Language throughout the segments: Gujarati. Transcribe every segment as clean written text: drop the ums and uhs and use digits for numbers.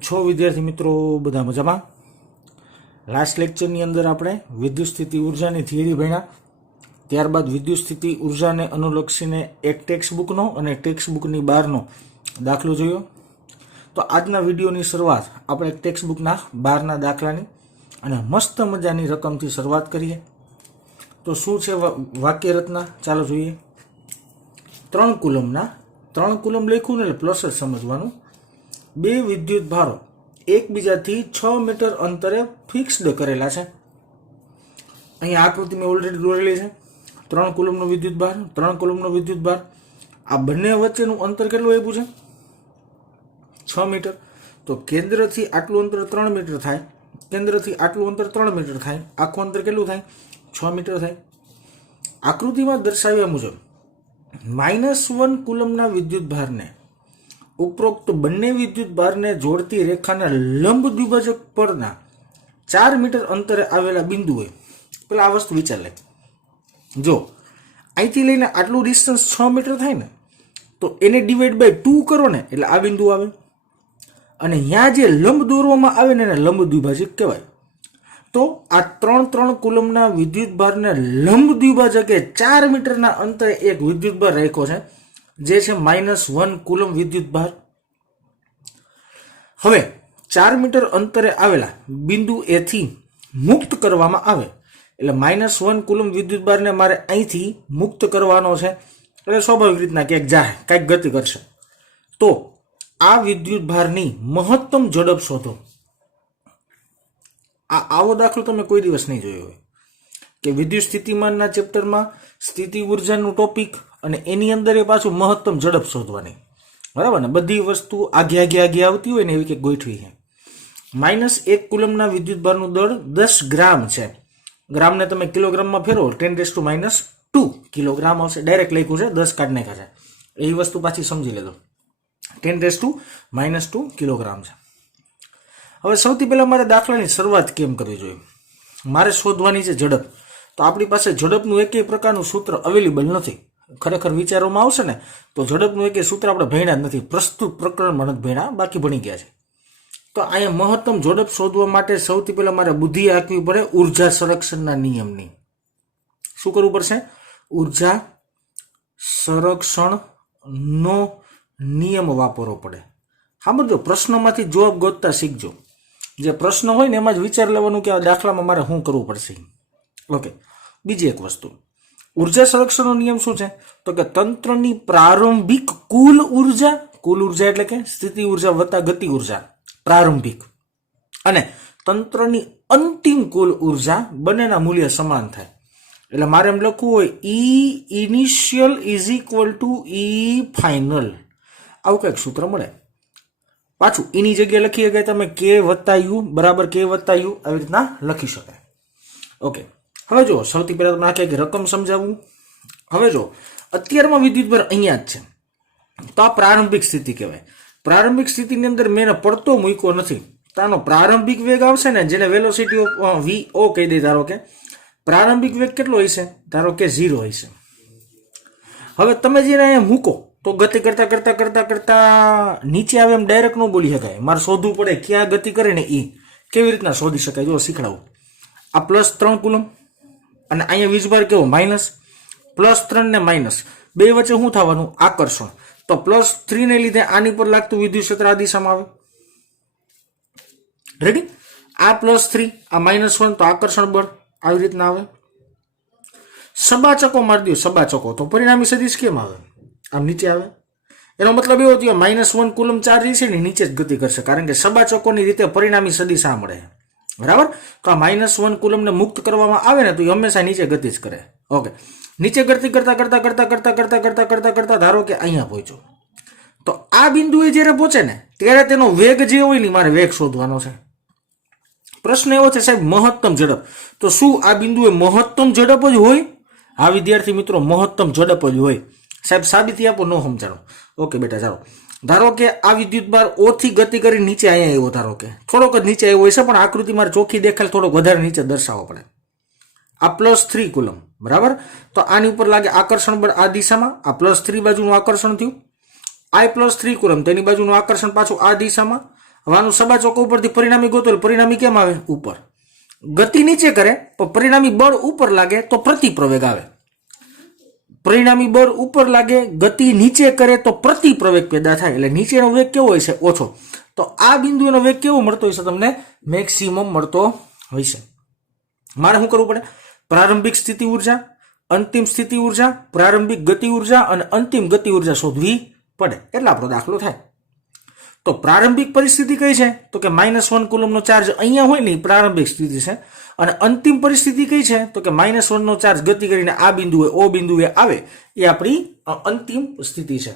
છો વિદ્યાર્થી મિત્રો? બધા મજામાં? લાસ્ટ લેક્ચરની અંદર આપણે વિદ્યુત સ્થિતિ ઉર્જાની થિયરી ભણ્યા, ત્યારબાદ વિદ્યુત સ્થિતિ ઉર્જાને અનુલક્ષીને એક ટેક્સ્ટ બુકનો અને ટેક્સ્ટ બુકની બહારનો દાખલો જોયો. તો આજના વિડીયોની શરૂઆત આપણે એક ટેક્સ્ટ બુકના બહારના દાખલાની અને મસ્ત મજાની રકમથી શરૂઆત કરીએ. તો શું છે વાક્ય રચના, ચાલો જોઈએ. 3 કુલમના 3 કુલમ લખ્યું ને એટલે પ્લસ જ સમજવાનું. બે વિદ્યુત ભારો એકબીજાથી 6 મીટર અંતરે ફિક્સ્ડ કરેલા છે. અહીંયા આકૃતિ મેં ઓલરેડી દોરેલી છે. 3 કુલમનો વિદ્યુત ભાર, 3 કુલમનો વિદ્યુત ભાર. આ બંને વચ્ચેનું અંતર કેટલું આપ્યું છે? 6 મીટર. તો કેન્દ્રથી આટલું અંતર 3 મીટર થાય, કેન્દ્રથી આટલું અંતર 3 મીટર થાય, આખું અંતર કેટલું થાય? 6 મીટર થાય. આકૃતિમાં દર્શાવ્યા મુજબ -1 કુલમના વિદ્યુત ભારને ઉપરોક્ત બંને વિદ્યુત ભારને જોડતી રેખાના લંબ દ્વિભાજક પરના 4 મીટર અંતરે આવેલા બિંદુએ, પેલા આ વસ્તુ વિચાર લે. જો અહીંથી લઈને આટલું ડિસ્ટન્સ 6 મીટર થાય ને, તો એને ડિવાઈડ બાય 2 કરો ને એટલે આ બિંદુ આવે. અને અહીંયા જે લંબ દોરવામાં આવે ને એને લંબ દ્વિભાજક કહેવાય. તો આ 3 કુલમના વિદ્યુત ભારને લંબ દ્વિભાજકે 4 મીટરના અંતરે એક વિદ્યુત ભાર રાખ્યો છે, જે છે -1 કુલમ વિદ્યુત ભાર. હવે 4 મીટર અંતરે આવેલા બિંદુ એ થી મુક્ત કરવામાં આવે એટલે -1 કુલમ વિદ્યુત ભારને મારે અહીંથી મુક્ત કરવાનો છે. એટલે સ્વાભાવિક રીતના ક્યાંક જાય, કંઈક ગતિ કરશે. તો આ વિદ્યુત ભારની મહત્તમ ઝડપ શોધો. આવો દાખલો તમે કોઈ દિવસ નહીં જોયો હોય કે વિદ્યુત સ્થિતિમાનના ચેપ્ટરમાં સ્થિતિ ઉર્જાનું ટોપિક અને એની અંદર એ પાછું મહત્તમ ઝડપ શોધવાની. બરાબર ને? બધી વસ્તુ આગે આવતી હોય ને એવી કે ગોઠવી છે. -1 કુલમના વિદ્યુત ભારનું દળ 10 ગ્રામ છે. ગ્રામને તમે કિલોગ્રામમાં ફેરવો 10⁻² કિલોગ્રામ આવશે. ડાયરેક્ટ લખ્યું છે, 10 કાઢ નાખ્યા છે. એ વસ્તુ પાછી સમજી લેજો. 10⁻² કિલોગ્રામ છે. હવે સૌથી પહેલા મારે દાખલાની શરૂઆત કેમ કરવી જોઈએ? મારે શોધવાની છે ઝડપ. તો આપણી પાસે ઝડપનું એકેય પ્રકારનું સૂત્ર અવેલેબલ નથી. ખરેખર વિચારોમાં આવશે ને તો ઝડપનું એકેય સૂત્ર આપણે ભણ્યા જ નથી. પ્રસ્તુત પ્રકરણમાં નથી ભણ્યા, બાકી ભણી ગયા છે. તો અહીંયા મહત્તમ ઝડપ શોધવા માટે સૌથી પહેલા મારે બુદ્ધિ આંકવી પડે ઉર્જા સંરક્ષણના નિયમની. શું કરવું પડશે? ઉર્જા સંરક્ષણનો નિયમ વાપરવો પડે. હા, બધો પ્રશ્નોમાંથી જવાબ ગોતતા શીખજો. જે પ્રશ્ન હોય ને એમાં જ વિચાર લેવાનું કે આ દાખલામાં મારે શું કરવું પડશે. ઓકે. બીજી એક વસ્તુ, ઉર્જા સંરક્ષણનો નિયમ શું છે? તો કે તંત્રની પ્રારંભિક કુલ ઉર્જા એટલે કે સ્થિતિ ઉર્જા વત્તા ગતિ ઉર્જા પ્રારંભિક, અને તંત્રની અંતિમ કુલ ઉર્જા બંનેના મૂલ્ય સમાન થાય. એટલે મારે એમ લખવું હોય E initial is equal to E final. આવું કંઈક સૂત્ર મળે. પાછું એની જગ્યાએ લખી શકાય તમે K વત્તા U બરાબર K વત્તા U, આવી રીતના લખી શકાય. ઓકે. હવે જો સૌથી પહેલા તમને આખી રકમ સમજાવું. હવે જો અત્યારમાં વિદ્યુત ભાર અહીંયા જ છે, તો આ પ્રારંભિક સ્થિતિ કહેવાય. પ્રારંભિક સ્થિતિની અંદર મેં પડતો મૂક્યો નથી. તો આનો પ્રારંભિક વેગ આવશે ને, જેને વેલોસિટી ઓફ VO કહી દે. ધારો કે પ્રારંભિક વેગ કેટલો હશે? ધારો કે 0 હશે. હવે તમે જેને અહીંયા મૂકો તો ગતિ કરતા કરતા કરતા કરતા નીચે આવે એમ ડાયરેક્ટ ન બોલી શકાય. મારે શોધવું પડે ક્યાં ગતિ કરે ને. એ કેવી રીતના શોધી શકાય? જો શીખડાવું. આ +3 કુલમ અને અહીંયા વીજભાર કેવો? -+3 ને માઇનસ બે વચ્ચે શું થવાનું? આકર્ષણ. તો +3 ને લીધે આની પર લાગતું વિદ્યુત ક્ષેત્ર આ દિશામાં આવે. રેડી? આ +3, આ -1, તો આકર્ષણ બળ આવી રીતના આવે. સબાચકો મારી દો, સબાચકો. તો પરિણામી સદિશ કેમ આવે? આમ નીચે આવે. એનો મતલબ એવો થયો -1 કુલમ ચાર્જ છે ને નીચે જ ગતિ કરશે, કારણ કે સબાચકોની રીતે પરિણામી સદિશ આ મળે. બરાબર? તો આ -1 કુલમને મુક્ત કરવામાં આવે ને તો એ હંમેશા નીચે ગતિ જ કરે. ઓકે. નીચે ગતિ કરતા કરતા કરતા કરતા કરતા કરતા કરતા કરતા ધારો કે અહીંયા પહોંચ્યો. તો આ બિંદુએ જ્યારે પહોંચે ને ત્યારે તેનો વેગ જે હોય ને મારે વેગ શોધવાનો છે. પ્રશ્ન એવો છે સાહેબ મહત્તમ ઝડપ. તો શું આ બિંદુએ મહત્તમ ઝડપ જ હોય? હા વિદ્યાર્થી મિત્રો, મહત્તમ ઝડપ જ હોય. સાહેબ સાબિતી આપો, ન સમજાણો. ઓકે બેટા, ચાલો. ધારો કે આ વિદ્યુત ભાર O થી ગતિ કરી નીચે અહીંયા આવ્યો. ધારો કે થોડોક જ નીચે આવ્યો હશે, પણ આકૃતિ મારે ચોખ્ખી દેખાય થોડોક વધારે નીચે દર્શાવવો પડે. આ +3 કુલમ, બરાબર? તો આની ઉપર લાગે આકર્ષણ બળ આ દિશામાં. આ +3 બાજુનું આકર્ષણ થયું. I+3 કુલમ, તેની બાજુનું આકર્ષણ પાછું આ દિશામાં. હવે આનું સબા ચોકો ઉપરથી પરિણામી ગોતો, પરિણામી કેમ આવે? ઉપર. ગતિ નીચે કરે પણ પરિણામી બળ ઉપર લાગે તો પ્રતિપ્રવેગ આવે. પરિણામી બળ ઉપર લાગે, ગતિ નીચે કરે તો પ્રતિપ્રવેગ પેદા થાય. એટલે નીચેનો વેગ કેવો હોય છે? ઓછો. તો આ બિંદુનો વેગ કેવો મળતો હોય છે તમને? મેક્સિમમ મળતો હોય છે. મારે શું કરવું પડે? પ્રારંભિક સ્થિતિ ઉર્જા, અંતિમ સ્થિતિ ઉર્જા, પ્રારંભિક ગતિ ઉર્જા અને અંતિમ ગતિ ઉર્જા શોધવી પડે. એટલે આપણો દાખલો થાય. તો પ્રારંભિક પરિસ્થિતિ કઈ છે? તો કે -1 કુલમનો ચાર્જ અહીંયા હોય ને, પ્રારંભિક સ્થિતિ છે. અને અંતિમ પરિસ્થિતિ કઈ છે? તો કે -1 નો ચાર્જ ગતિ કરીને આ બિંદુએ ઓ બિંદુએ આવે, એ આપણી અંતિમ સ્થિતિ છે.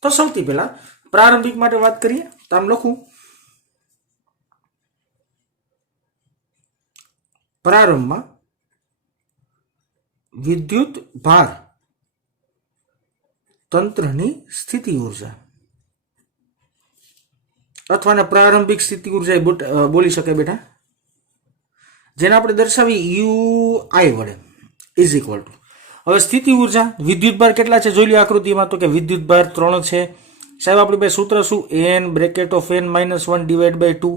તો સૌથી પહેલા પ્રારંભિક માટે વાત કરીએ. તો આમ લખું, પ્રારંભમાં વિદ્યુત ભાર તંત્રની સ્થિતિ ઉર્જા, અથવા પ્રારંભિક સ્થિતિ ઉર્જા બોલી શકે બેટા, જેને આપણે દર્શાવી યુઆઈ વડે ઇઝ ઇક્વલ ટુ. હવે સ્થિતિ ઉર્જા, વિદ્યુત ભાર કેટલા છે જોઈ લો આકૃતિમાં. તો કે વિદ્યુત ભાર 3 છે સાહેબ. આપણી પાસે સૂત્ર શું? n bracket of n -1 divide by 2.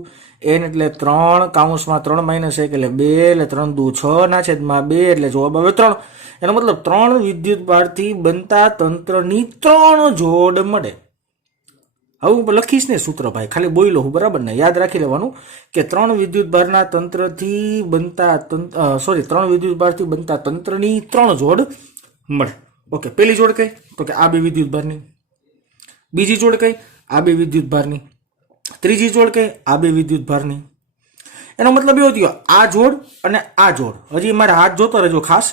n એટલે 3 કાઉન્સમાં 3 - 1 એટલે 2 એટલે 3 દુ 6 ના છેદમાં 2 એટલે જવાબ આવે 3. એનો મતલબ 3 વિદ્યુત ભારથી બનતા તંત્રની 3 જોડ મળે. હવે હું લખીશ ને સૂત્ર ભાઈ, ખાલી બોલી લઉં બરાબર ને, યાદ રાખી લેવાનું કે 3 વિદ્યુત ભારના તંત્રથી બનતા 3 વિદ્યુત ભારથી બનતા તંત્રની 3 જોડ મળે. ઓકે, પેલી જોડ કઈ? તો કે આ બે વિદ્યુત ભારની. બીજી જોડ કઈ? આ બે વિદ્યુત ભારની. ત્રીજી જોડ કઈ? આ બે વિદ્યુત ભારની. એનો મતલબ એવો થયો આ જોડ અને આ જોડ. હજી મારે હાથ જોતો રહેજો ખાસ.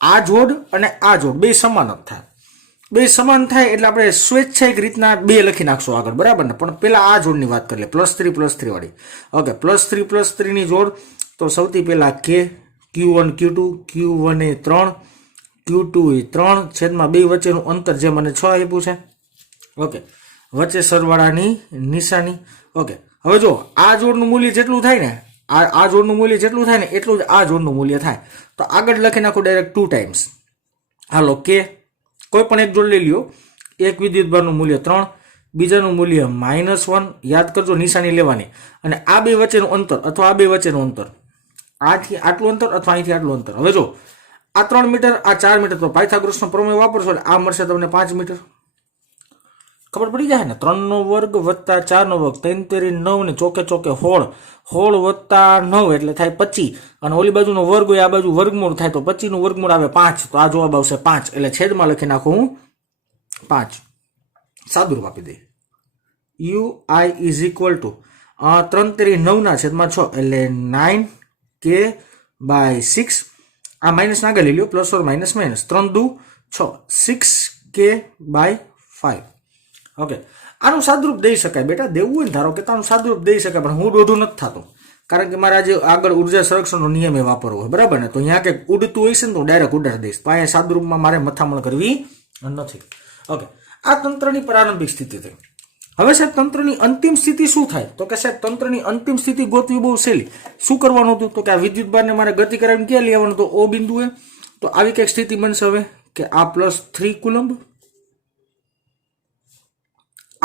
આ જોડ અને આ જોડ બે સમાન જ થાય. બે સમાન થાય એટલે આપણે સ્વેચ્છાયિક રીતના બે લખી નાખશું આગળ, બરાબર ને. પણ પેલા આ જોડની વાત કરી લે, +3 વાળી. ઓકે, +3 ની જોડ. તો સૌથી પહેલા કે Q1 Q2, Q1 એ 3, Q2 એ 3 છેદમાં 2 વચ્ચેનું અંતર જે મને 6 આપ્યું છે. ઓકે, વચ્ચે સરવાળાની નિશાની. ઓકે, હવે જો આ જોડનું મૂલ્ય જેટલું થાય ને, આ જોડનું મૂલ્ય જેટલું થાય ને એટલું જ આ જોડનું મૂલ્ય થાય. તો આગળ લખી નાખો ડાયરેક્ટ 2 ટાઈમ્સ. હાલો, કે કોઈ પણ એક જોડ લઈ લ્યો. એક વિદ્યુત ભારનું મૂલ્ય 3, બીજાનું મૂલ્ય -1. યાદ કરજો નિશાની લેવાની. અને આ બે વચ્ચેનું અંતર અથવા આ બે વચ્ચેનું અંતર, આથી આટલું અંતર અથવા અહીંથી આટલું અંતર. હવે જો આ 3 મીટર, આ 4 મીટર, તો પાયથાગોરસનો પ્રમેય વાપરશો એટલે આ મળશે તમને 5 મીટર. ખબર પડી જાય ને? 3 નો વર્ગ વત્તા 4 નો વર્ગ, 3 તેરી 9 ને ચોકે ચોકે 16, 16 વત્તા 9 એટલે થાય 25. અને ઓલી બાજુનો વર્ગ હોય, આ બાજુ વર્ગમૂળ થાય, તો 25 નું વર્ગમૂળ આવે 5. તો આ જવાબ આવશે 5. એટલે છેદમાં લખી નાખું હું 5. સાદુરૂપ આપી દઈએ. UI ઇઝ ઇક્વલ ટુ 3 તેરી 9 ના છેદમાં 6 એટલે 9k બાય 6. આ માઇનસ આગળ લઈ લો, પ્લસ ઓર માઇનસ માઇનસ. 3 દુ 6, 6k બાય 5. ઓકે, આનું સાદુરૂપ દઈ શકાય બેટા, દેવું હોય ને ધારો કે આનું સાદુરૂપ દઈ શકાય, પણ હું દોઢું નથી થતું. કારણ કે મારે આજે આગળ ઉર્જા સંરક્ષણનો નિયમ એ વાપરવો હોય, બરાબર ને. તો અહીંયા કંઈક ઉડતું હોય છે ને તો હું ડાયરેક્ટ ઉડાડી દઈશ. તો અહીંયા સાદુરૂપમાં મારે મથામણ કરવી નથી. ઓકે, આ તંત્રની પ્રારંભિક સ્થિતિ થઈ. હવે સાહેબ તંત્રની અંતિમ સ્થિતિ શું થાય? તો કે સાહેબ તંત્રની અંતિમ સ્થિતિ ગોતવી બહુ સહેલી. શું કરવાનું હતું? તો કે આ વિદ્યુત ભારને મારે ગતિ કરાવીને ક્યાં લઈ આવવાનું? તો O બિંદુએ. તો આવી કંઈક સ્થિતિ બનશે હવે કે આ +3 કુલંબ.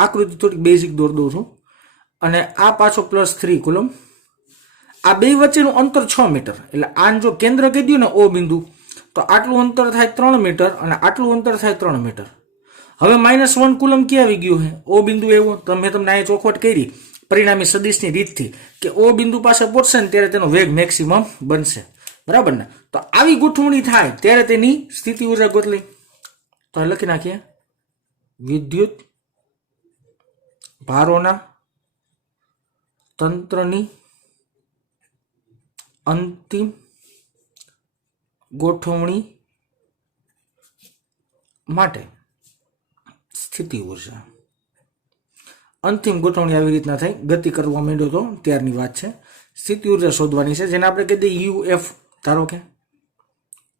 આકૃતિ થોડીક બેઝિક દોર દઉં છું. અને આ પાછો +3 કુલમ. આ બે વચ્ચેનું અંતર 6 મીટર. એટલે આને જો કેન્દ્ર કહી દઉં ને O બિંદુ, તો આટલું અંતર થાય 3 મીટર અને આટલું અંતર થાય 3 મીટર. હવે -1 કુલમ ક્યાં આવી ગયું છે? O બિંદુ એવું. મેં તમને અહીંયા ચોખવટ કરી પરિણામી સદિશની રીતથી કે O બિંદુ પાસે પહોંચશે ને ત્યારે તેનો વેગ મેક્સિમમ બનશે, બરાબર ને. તો આવી ગોઠવણી થાય ત્યારે તેની સ્થિતિ ઉર્જા ગોતલી. તો લખી નાખીએ વિદ્યુત ભારોના તંત્રની અંતિમ ગોઠવણી માટે સ્થિતિ ઉર્જા. અંતિમ ગોઠવણી આવી રીતના થઈ, ગતિ કરવા માંડ્યો તો ત્યારની વાત છે. સ્થિતિ ઉર્જા શોધવાની છે, જેને આપણે કહી દઈએ UF. ધારો કે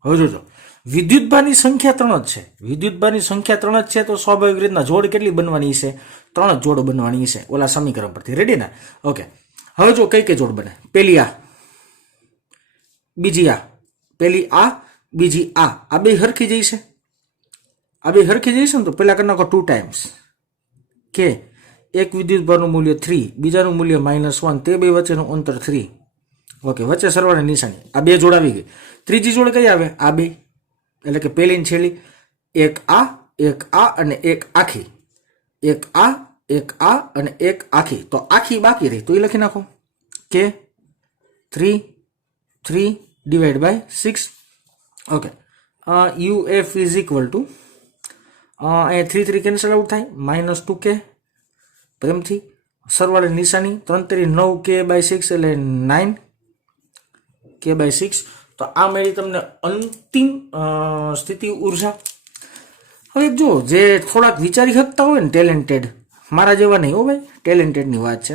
હવે જોજો, વિદ્યુતભારની સંખ્યા 3 જ છે. વિદ્યુતભારની સંખ્યા 3 જ છે, તો સ્વાભાવિક રીતના જોડ કેટલી બનવાની છે? 3 જ જોડ બનવાની છે ઓલા સમીકરણ પરથી. રેડી ને? ઓકે, હવે જો કઈ કઈ જોડ બને? પેલી આ, બીજી આ, પેલી આ, બીજી આ. આ બે હરખી જઈશે. આ બે હરખી જઈશે ને તો પેલા કરી નાખો 2 ટાઈમ્સ કે એક વિદ્યુતભારનું મૂલ્ય 3, બીજાનું મૂલ્ય -1, તે બે વચ્ચેનું અંતર 3. ઓકે, વચ્ચે સરવાળાની નિશાની, આ બે જોડ આવી ગઈ. ત્રીજી જોડ કઈ આવે? આ બે, એટલે કે પહેલી ને છેલ્લી, એક આ અને એક આખી, એક આ અને એક આખી. તો આખી બાકી રહી, તો એ લખી નાખો કે 3 / 6. Okay, UF is equal two અહીંયા 3 કેન્સલ આઉટ થાય, -2k પ્રેમથી સરવાળે નિશાની 3 × 9k/6 એટલે 9k/6. તો આ મળી તમને અંતિમ સ્થિતિ ઉર્જા. હવે જો જે થોડાક વિચારી શકતા હોય ને, ટેલેન્ટેડ, મારા જેવા નહીં હો ભાઈ, ટેલેન્ટેડની વાત છે.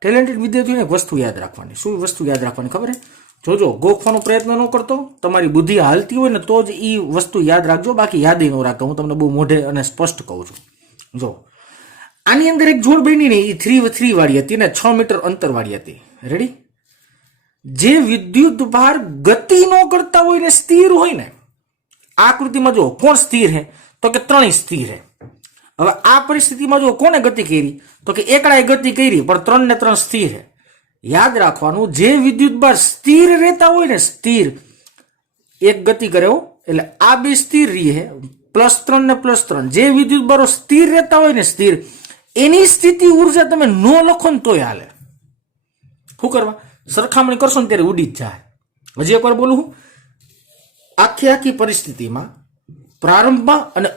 ટેલેન્ટેડ વિદ્યાર્થીઓને એક વસ્તુ યાદ રાખવાની. શું વસ્તુ યાદ રાખવાની ખબર છે? જોજો, ગોખવાનો પ્રયત્ન ન કરતો, તમારી બુદ્ધિ હાલતી હોય ને તો જ એ વસ્તુ યાદ રાખજો, બાકી યાદ ન રાખતો. હું તમને બહુ મોઢે અને સ્પષ્ટ કહું છું. જો આની અંદર એક જોડ બની ને, એ 3 વાળી હતી ને 6 મીટર અંતર વાળી હતી. રેડી? જે વિદ્યુત ભાર ગતિ ન કરતા હોય ને, સ્થિર હોય ને, આકૃતિમાં જો કોણ સ્થિર છે? તો કે ત્રણેય સ્થિર છે. હવે આ પરિસ્થિતિમાં જો કોને ગતિ કરી? તો કે એકડાએ ગતિ કરી, પણ 3 ને 3 સ્થિર છે. યાદ રાખવાનું, જે વિદ્યુત ભાર સ્થિર રહેતા હોય ને, સ્થિર, એક ગતિ કરે એટલે આ બે સ્થિર રહી છે, +3 ને +3. જે વિદ્યુત ભારો સ્થિર રહેતા હોય ને, સ્થિર, એની સ્થિતિ ઉર્જા તમે ન લખો ને તોય હાલે. શું કરવા? સરખામણી કરશો ને ત્યારે ઉડી જ જાય. હજી એકવાર બોલું, આખી પરિસ્થિતિમાં પ્રારંભમાં અને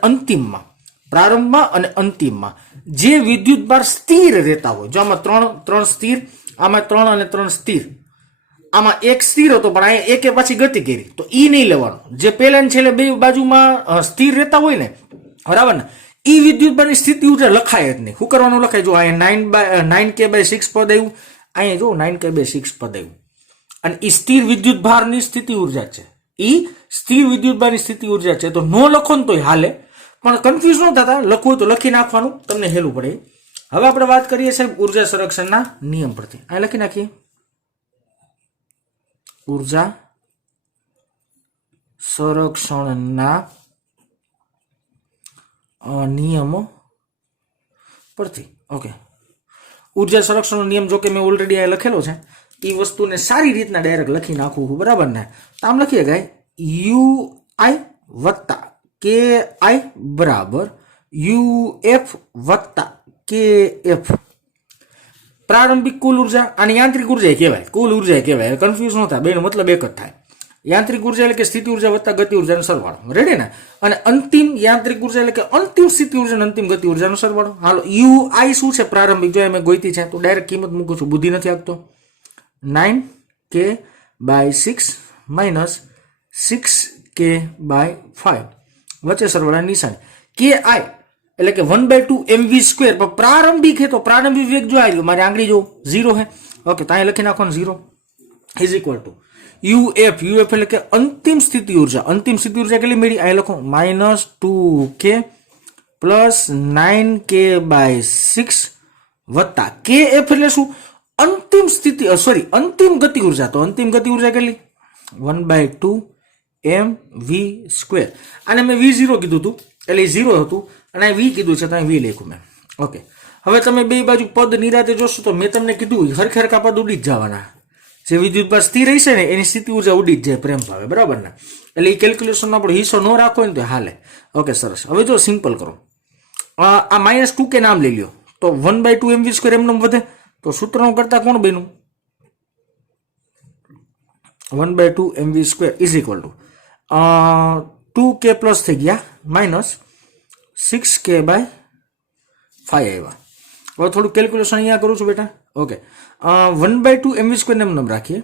અંતિમમાં જે વિદ્યુત ભાર સ્થિર રહેતા હોય, જો આમાં 3 સ્થિર, આમાં 3 અને 3 સ્થિર, આમાં એક સ્થિર હતો પણ અહીંયા એકે પાછી ગતિ કરી, તો ઈ નહીં લેવાનું. જે પહેલા ને છેલ્લે બે બાજુમાં સ્થિર રહેતા હોય ને, બરાબર ને, ઈ વિદ્યુત ભારની સ્થિતિ ઉર્જા લખાય જ નહીં. શું કરવાનું લખાય? જો અહીંયા 9k/6 પદ આવ્યું, અહીંયા જો 9k/6 પદ આવ્યું, અને ઈ સ્થિર વિદ્યુત ભારની સ્થિતિ ઉર્જા છે. ઈ સ્થિર વિદ્યુત ભારની સ્થિતિ ઉર્જા છે. તો નો લખો ને તોય હાલે, પણ કન્ફ્યુઝ ન થતા, લખવું તો લખી નાખવાનું, તમને હેલું પડે. હવે આપણે વાત કરીએ સાહેબ ઉર્જા સંરક્ષણના નિયમ પરથી. અહીં લખી નાખીએ ઉર્જા સંરક્ષણના નિયમો પરથી. ઓકે, ઉર્જા સંરક્ષણનો નિયમ જો કે મેં ઓલરેડી અહીં લખેલો છે, એ વસ્તુને સારી રીતના ડાયરેક્ટ લખી નાખવું, બરાબર ને? તો આમ લખીએ ગાય, UI + KI = UF + KF. પ્રારંભિક કુલ ઉર્જા, અને યાંત્રિક ઉર્જા કહેવાય, કુલ ઉર્જા કહેવાય. કન્ફ્યુઝ ન થાય, બેનો મતલબ એક જ થાય. યાંત્રિક ઉર્જા એટલે કે સ્થિતિ ઉર્જા વત્તા ગતિ ઉર્જાનો સરવાળો. રેડી ને? અને અંતિમ યાંત્રિક ઉર્જા એટલે કે અંતિમ સ્થિતિ ઉર્જા અને અંતિમ ગતિ ઉર્જાનો સરવાળો. હાલો, UI શું છે? પ્રારંભિક. જો મેં ગોઈતી છે તો ડાયરેક્ટ કિંમત મૂકું છું, બુદ્ધિ નથી આપતો. 9k/6 - 6k/5 વચ્ચે સરવાળા નિશાની. KI એટલે કે 1/2 mv². પણ પ્રારંભિક છે તો પ્રારંભિક વેગ જો આવ્યો, મારી આંગળી જો 0 છે. ઓકે, તો અહીં લખી નાખવાનું 0 ઇઝ ઇક્વલ ટુ UF એટલે કે અંતિમ સ્થિતિ ઉર્જા. અંતિમ સ્થિતિ ઉર્જા કેટલી મળી? અહીં લખો -2k + 9k/6 વત્તા KF એટલે શું? અંતિમ સ્થિતિ, અંતિમ ગતિ ઉર્જા. તો અંતિમ ગતિ ઉર્જા કેટલી? 1/2 mv². આને મેં V0 કીધું હતું, એટલે 0 હતું, અને V કીધું છે તો અહીં V લખ્યું મેં. ઓકે, હવે તમે બે બાજુ પદ નિરાતે જોશો તો મેં તમને કીધું હરખા પદ ઉડી જ જવાના. જે વિદ્યુત ભાર સ્થિર રહેશે ને, એની સ્થિતિ ઉર્જા ઉડી જ જાય પ્રેમ ભાવે, બરાબર ને? એટલે એ કેલ્ક્યુલેશનનો આપણે હિસ્સો ન રાખો ને તો હાલે. ઓકે, સરસ. હવે જો સિમ્પલ કરો, આ -2k નામ લઈ લ્યો, તો 1/2 mv² એમને વધે, તો સૂત્રનો કરતા કોણ બન્યું? 1/2 mv² is equal two 2k plus થઈ ગયા -6k/5 આવ્યા. હવે થોડું કેલ્ક્યુલેશન અહીંયા કરું છું બેટા. ઓકે, 1/2 mv² એમ રાખીએ,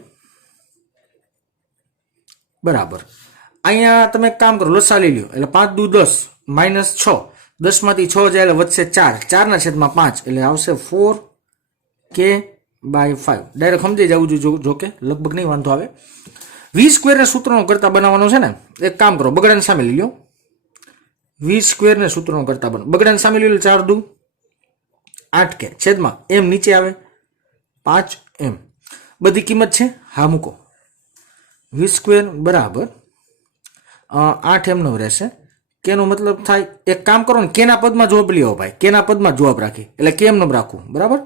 બરાબર. અહીંયા તમે એક કામ કરો, લસા લઈ લ્યો, એટલે 5 દુ 10 -6, 10 માંથી 6 જાય એટલે વધશે 4, 4/5 એટલે આવશે 4k/5. ડાયરેક્ટ સમજી જવું જોઈએ, જો કે લગભગ નહીં વાંધો આવે. V² ને સૂત્રનો કરતા બનાવવાનો છે ને, એક કામ કરો, બગડાને સામે લઈ લો. V² ને સૂત્રનો કરતા બનાવો, બગડાને સામે લઈ લો. 4 દુ 8k છેદમાં m નીચે આવે 5m. બધી કિંમત છે, હા મૂકો. V² બરાબર 8m નો રહેશે, કેનો મતલબ થાય, એક કામ કરો ને, કેના પદમાં જવાબ લ્યો ભાઈ, કેના પદમાં જવાબ રાખી, એટલે કેમ ન રાખવું, બરાબર.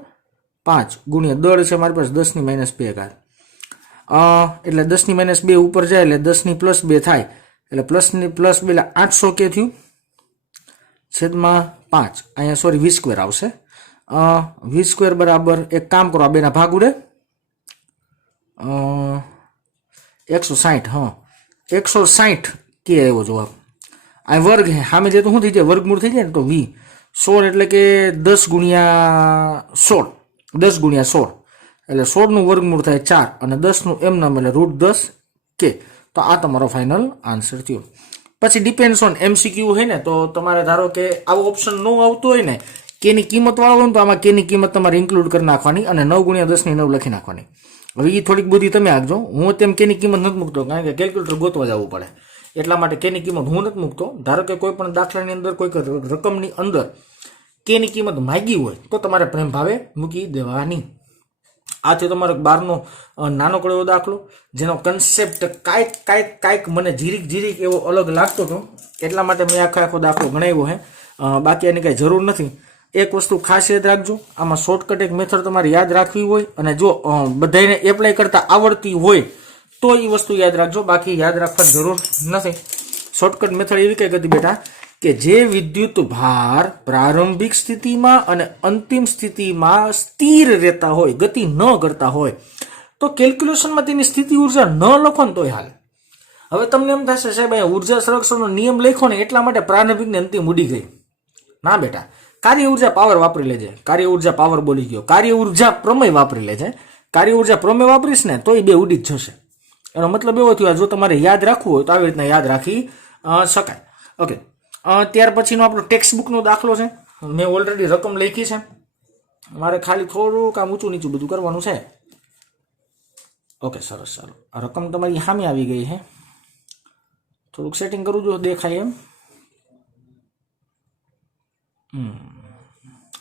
5 ગુણ્યા દળ છે મારી પાસે 10⁻2 ઘાત, એટલે 10⁻2 ઉપર જાય એટલે 10+2 થાય, એટલે +2 એટલે 800 કે થયું છેદમાં 5, અહીંયા સોરી 20² આવશે. 20² બરાબર, એક કામ કરો, આ બેના ભાગ ઉડે 160. હા, 160 કે આવ્યો જવાબ. આ વર્ગ હે, સામે જે તો શું થઈ જાય, વર્ગમૂળ થઈ જાય ને, તો 16 એટલે કે 10 ગુણ્યા 16, 10 ગુણ્યા 16 એટલે 16 નું વર્ગમૂળ થાય 4 અને 10 નું એમ નામ એટલે √10 કે. તો આ તમારો ફાઇનલ આન્સર થયો. પછી ડિપેન્ડ્સ ઓન MCQ હોય ને, તો તમારે ધારો કે આવો ઓપ્શન ન આવતો હોય ને, કેની કિંમત વાળો હોય ને, તો આમાં કેની કિંમત તમારે ઇન્ક્લુડ કરી નાખવાની અને 9 ગુણ્યા 10 ની 9 લખી નાખવાની. હવે એ થોડીક બધી તમે આપજો, હું તેમ કેની કિંમત નથી મૂકતો, કારણ કે કેલ્ક્યુલેટર ગોતવા જવું પડે, એટલા માટે કેની કિંમત હું નથી મૂકતો. ધારો કે કોઈ પણ દાખલાની અંદર કોઈક રકમની અંદર કેની કિંમત માગી હોય તો તમારે પ્રેમ ભાવે મૂકી દેવાની. આ છે તમારો 12નો નાનકડો એવો દાખલો, જેનો કન્સેપ્ટ કાંઈક મને જીરીક એવો અલગ લાગતો હતો, એટલા માટે મેં આખો દાખલો ગણાવ્યો છે. બાકી એની કાંઈ જરૂર નથી. એક વસ્તુ ખાસ યાદ રાખજો, આમાં શોર્ટકટ એક મેથડ તમારે યાદ રાખવી હોય, અને જો બધાને એપ્લાય કરતા આવડતી હોય તો એ વસ્તુ યાદ રાખજો, બાકી યાદ રાખવાની જરૂર નથી. શોર્ટકટ મેથડ એવી કઈ હતી બેટા, કે જે વિદ્યુત ભાર પ્રારંભિક સ્થિતિમાં અને અંતિમ સ્થિતિમાં સ્થિર રહેતા હોય, ગતિ ન કરતા હોય, તો કેલ્ક્યુલેશનમાં તેની સ્થિતિ ઉર્જા ન લખો ને તોય હાલે. હવે તમને એમ થશે સાહેબ અહીંયા ઉર્જા સંરક્ષણનો નિયમ લખ્યો ને એટલા માટે પ્રારંભિક ને અંતિમ ઉડી ગઈ. ના બેટા, કાર્ય ઉર્જા પાવર વાપરી લેજે. કાર્ય ઉર્જા પાવર બોલી ગયો, કાર્ય ઉર્જા પ્રમેય વાપરી લેજે. કાર્ય ઉર્જા પ્રમેય વાપરીશ ને તો એ બે ઉડી જ જશે. એનો મતલબ એવો થયો, જો તમારે યાદ રાખવું હોય તો આવી રીતના યાદ રાખી શકાય. ઓકે, ત્યાર પછીનો આપણો ટેક્સ્ટ બુકનો દાખલો છે. મેં ઓલરેડી રકમ લખી છે, મારે ખાલી થોડુંક આમ ઊંચું નીચું બધું કરવાનું છે. ઓકે, સરસ, ચાલો. આ રકમ તમારી સામે આવી ગઈ છે, થોડુંક સેટિંગ કરવું જો દેખાય એમ.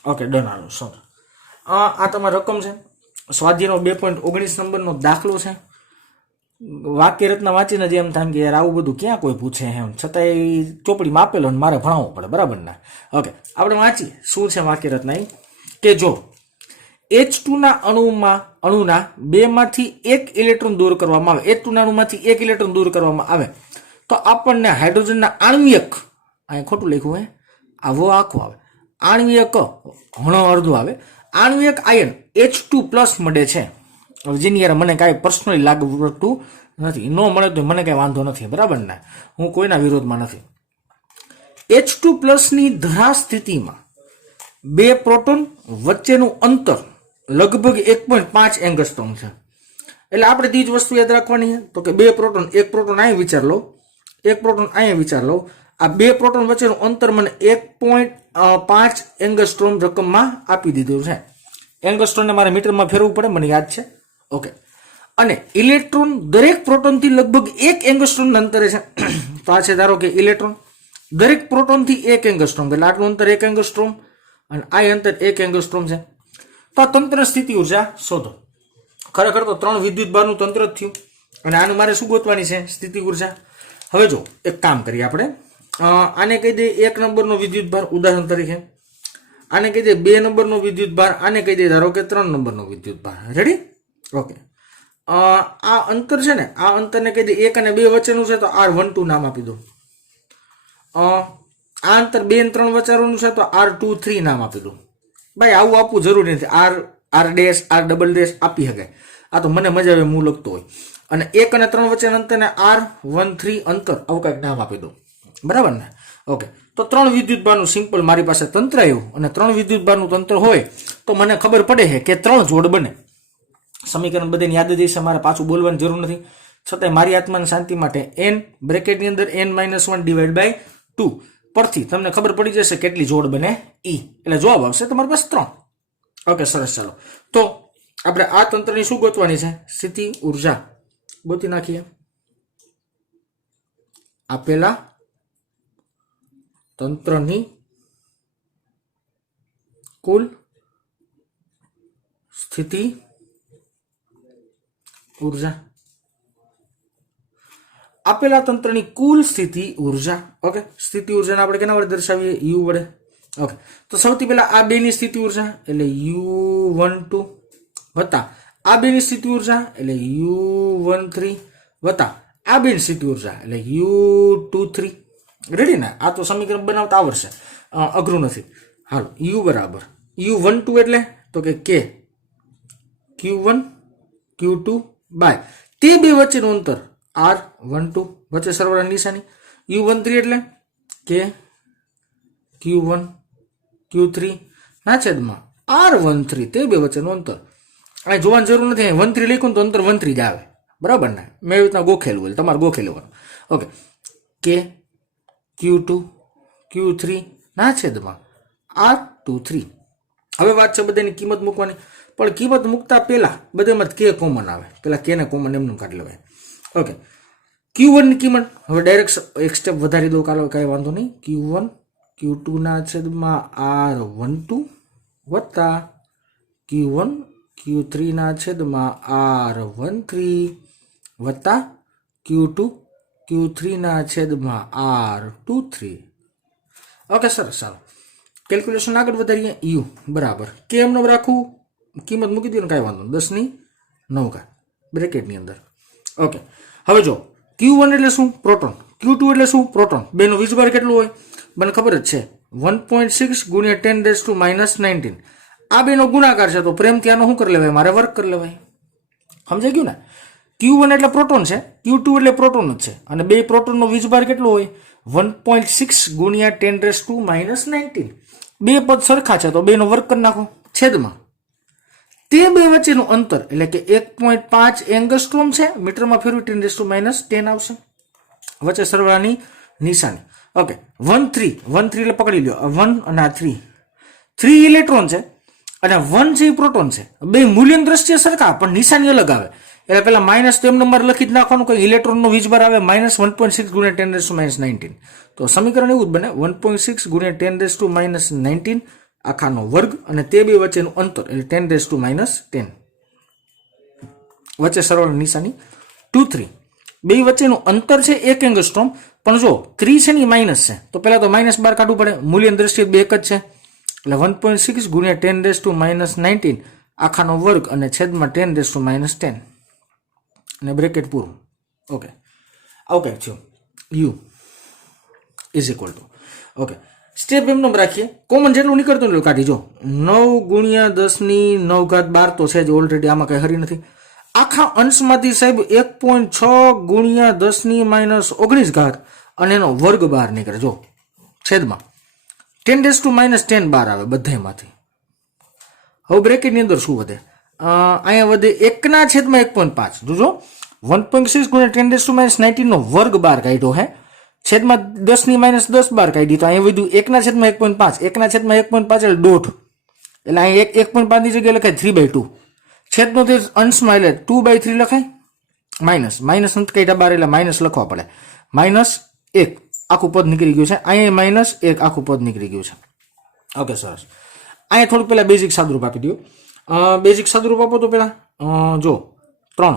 Okay, done. આલો સર, આ તમારી રકમ છે. સ્વાધ્યાયનો 2.19 નંબરનો દાખલો છે. વાક્ય રચના વાંચીને જ એમ થાય કે યાર આવું બધું ક્યાં કોઈ પૂછે એમ, છતાંય ચોપડીમાં આપેલો ને મારે ભણાવવું પડે, બરાબર ના? ઓકે, આપણે વાંચીએ શું છે વાક્ય રચના. કે જો H2 ના અણુના 2 માંથી 1 ઇલેક્ટ્રોન દૂર કરવામાં આવે, H2 ના અણુમાંથી 1 ઇલેક્ટ્રોન દૂર કરવામાં આવે તો આપણને હાઇડ્રોજનના આણ્વિયક, અહીંયા ખોટું લખ્યું હે, આવો આખો આવે, આણ્વિયક હણો અડધું આવે, આણ્વિયક આયન H2+ મળે છે. હવે જેની યાર મને કાંઈ પર્સનલી લાગુ પડતું નથી, ન મળે તો મને કાંઈ વાંધો નથી, બરાબર ને? હું કોઈના વિરોધમાં નથી. H2+ ની ધરા સ્થિતિમાં 2 પ્રોટોન વચ્ચેનું અંતર લગભગ 1.5 એંગસ્ટ્રોમ છે. એટલે આપણે તે જ વસ્તુ યાદ રાખવાની છે, તો કે 2 પ્રોટોન, એક પ્રોટોન અહીંયા વિચાર લો, એક પ્રોટોન અહીંયા વિચાર લો, આ 2 પ્રોટોન વચ્ચેનું અંતર મને 1.5 એંગસ્ટ્રોમ રકમમાં આપી દીધું છે. એંગસ્ટ્રોમને મારે મીટરમાં ફેરવવું પડે, મને યાદ છે. ઓકે, અને ઇલેક્ટ્રોન દરેક પ્રોટોનથી લગભગ 1 એંગસ્ટ્રોમ અંતરે છે. તો આ છે ધારો કે ઇલેક્ટ્રોન દરેક પ્રોટોનથી 1 એંગસ્ટ્રોમ, એટલે આટલું અંતર 1 એંગસ્ટ્રોમ અને આ અંતર 1 એંગસ્ટ્રોમ છે. તો આ તંત્ર સ્થિતિ ઉર્જા શોધો. ખરેખર તો 3 વિદ્યુત ભારનું તંત્ર જ થયું, અને આનું મારે શું ગોતવાની છે? સ્થિતિ ઉર્જા. હવે જો એક કામ કરીએ આપણે, આને કહી દઈએ 1 નંબરનો વિદ્યુત ભાર, ઉદાહરણ તરીકે. આને કહી દઈએ 2 નંબરનો વિદ્યુત ભાર, આને કહી દઈએ ધારો કે 3 નંબરનો વિદ્યુત ભાર. રેડી? ઓકે, આ અંતર છે ને, આ અંતરને કહી દઈએ 1 અને 2 વચ્ચેનું છે, તો R12 નામ આપી દો. આ અંતર 2 અને 3 વચ્ચેનું છે, તો R23 નામ આપી દો. ભાઈ આવું આપવું જરૂરી નથી, R ડબલ આપી શકાય, આ તો મને મજા આવે હું લખતો હોય. અને 1 અને 3 વચ્ચેના અંતરને R13 અંતર, આવું કંઈક નામ આપી દો, બરાબર ને? ઓકે, તો 3 વિદ્યુત ભારનું સિમ્પલ મારી પાસે તંત્ર આવ્યું, અને 3 વિદ્યુત ભારનું તંત્ર હોય તો મને ખબર પડે છે કે 3 જોડ બને. સમીકરણ બધાને યાદ જ હશે, મારે પાછું બોલવાની જરૂર નથી. છતાંય મારી આત્માની શાંતિ માટે n બ્રેકેટની અંદર n-1/2 પરથી તમને ખબર પડી જશે કેટલી જોડ બને E, એટલે જવાબ આવશે તમારી પાસે 3. ઓકે, સરસ, ચાલો. તો આપણે આ તંત્રની શું ગોતવાની છે? સ્થિતિ ઉર્જા ગોતી નાખીએ. આપેલા તંત્રની કુલ સ્થિતિ ઉર્જા. આપેલા તંત્રની કુલ સ્થિતિ ઉર્જા. ઓકે, સ્થિતિ ઉર્જાને આપણે કેના વડે દર્શાવીએ? યુ વડે. ઓકે, તો સૌથી પહેલા આ બેની સ્થિતિ ઉર્જા એટલે U12 વત્તા આ બેની સ્થિતિ ઉર્જા એટલે U13 વત્તા આ બેની સ્થિતિ ઉર્જા એટલે U23. રેડી ને? આ તો સમીકરણ બનાવતા આવડશે, અઘરું નથી. હાલો, U બરાબર U12 એટલે તો કે K Q1 Q2 બાય તે બે વચ્ચેનું અંતર R12 વચ્ચે સરવાળાની નિશાની. U13 એટલે K Q1 Q3 ના છેદમાં R13 તે બે વચ્ચેનું અંતર. અહીં જોવાની જરૂર નથી, અહીં 13 લખ્યું તો અંતર 13 જ આવે, બરાબર ને? મેં એવી રીતના ગોખેલું હોય, તમારે ગોખી લેવાનું. ઓકે, K Q2 Q3 ના છેદમાં R23. હવે વાત છે બધાની કિંમત મૂકવાની, પણ કિંમત મૂકતા પહેલા બધામાં K કોમન આવે, પેલા K ને કોમન એમનું કાઢી લેવાય. ઓકે, Q1 ની કિંમત હવે ડાયરેક્ટ એક સ્ટેપ વધારી દો, કાલે કાંઈ વાંધો નહીં. Q1 Q2 ના છેદમાં R12 વત્તા Q1 Q3 ના છેદમાં R13 વત્તા Q2 Q3 ના છેદમાં R23. ઓકે, સરસ. ચાલો કેલ્ક્યુલેશન આગળ વધારીએ. U બરાબર K એમનો રાખવું, કિંમત મૂકી દો ને, કાંઈ વાંધો નહીં. 10⁹ બ્રેકેટની અંદર. ઓકે, હવે જો Q1 એટલે શું? પ્રોટોન. Q2 એટલે શું? પ્રોટોન. બેનો વીજભાર કેટલું હોય? મને ખબર જ છે, 1.6 ગુણ્યા 10⁻⁹. આ બેનો ગુણાકાર છે, તો પ્રેમથી આનો શું કરી લેવાય? મારે વર્ક કરી લેવાય. સમજાઈ ગયું ને? Q1 એટલે પ્રોટોન છે, Q2 એટલે પ્રોટોન જ છે, અને બે પ્રોટોનનો વીજભાર કેટલો હોય? 1.6 ગુણ્યા 10⁻⁹. બે પદ સરખા છે, તો બેનો વર્ક કરી નાખો છેદમાં તે બે વચ્ચેનું અંતર એટલે કે 1.5 એંગસ્ટ્રોમ છે, મીટરમાં ફેરવી 10⁻⁻10 આવશે. વચ્ચે સરવાળાની નિશાની. ઓકે, 13 એટલે પકડી લો, 1 અને આ 3 ઇલેક્ટ્રોન છે અને 1 છે એ પ્રોટોન છે. બે મૂલ્યની દ્રષ્ટિએ સરખા પણ નિશાની અલગ આવે, એટલે પેલા માઇનસ તેમ નંબર લખી જ નાખવાનું. કોઈ ઇલેક્ટ્રોનનો વીજભાર આવે -1.6 ગુણ્યા 10⁻⁹. તો સમીકરણ એવું જ બને, 1.6 ગુણ્યા 10⁻⁹ આખાનો વર્ગ અને તે બે વચ્ચેનું અંતર એટલે 10⁻⁻10 વચ્ચે સરવાળાની નિશાની 2 3. બે વચ્ચેનું અંતર છે 1 એંગસ્ટ્રોમ, પણ જો 3 છે ને માઇનસ છે, તો પહેલા તો -12 કાઢવું પડે. મૂલ્યની દ્રષ્ટિએ બે એક જ છે, એટલે 1.6 ગુણ્યા 10⁻⁹ આખાનો વર્ગ અને છેદમાં 10⁻⁻10 અને બ્રેકેટ પૂરું. ઓકે, ઓકે થયું. U is equal two, okay, step એમનો રાખીએ, કોમન જેટલું નીકળતું એટલું કાઢી. જો 9 ગુણ્યા 10⁻9 તો છે જ ઓલરેડી, આમાં કઈ હરી નથી. આખા અંશમાંથી સાહેબ 1.6 ગુણ્યા 10⁻⁻19 અને એનો વર્ગ બહાર નીકળે. જો છેદમાં 10⁻⁻10 બહાર આવે બધામાંથી. હવે બ્રેકેટની અંદર શું વધે? અહીંયા વધે 1/1.5. જોજો 1.6 ગુણ્યા 10⁻⁹ નો વર્ગ બહાર કાઢ્યો હે, છેદમાં 10⁻10 બહાર કાઢી. તો અહીંયા વધ્યું 1/1.5. 1/1.5 એટલે દોઢ, એટલે અહીંયા 1.5 ની જગ્યાએ લખાય 3/2. છેદનો તે અંશમાં એટલે 2/3 લખાય. માઇનસ અંત કાઢ્યા બાર એટલે માઇનસ લખવા પડે. -1 આખું પદ નીકળી ગયું છે, અહીંયા -1 આખું પદ નીકળી ગયું છે. ઓકે, સરસ. અહીંયા થોડુંક પહેલા બેઝિક સાદુરૂપ આપી દો. બેઝિક સાદુરૂપ આપો તો પેલા જો 3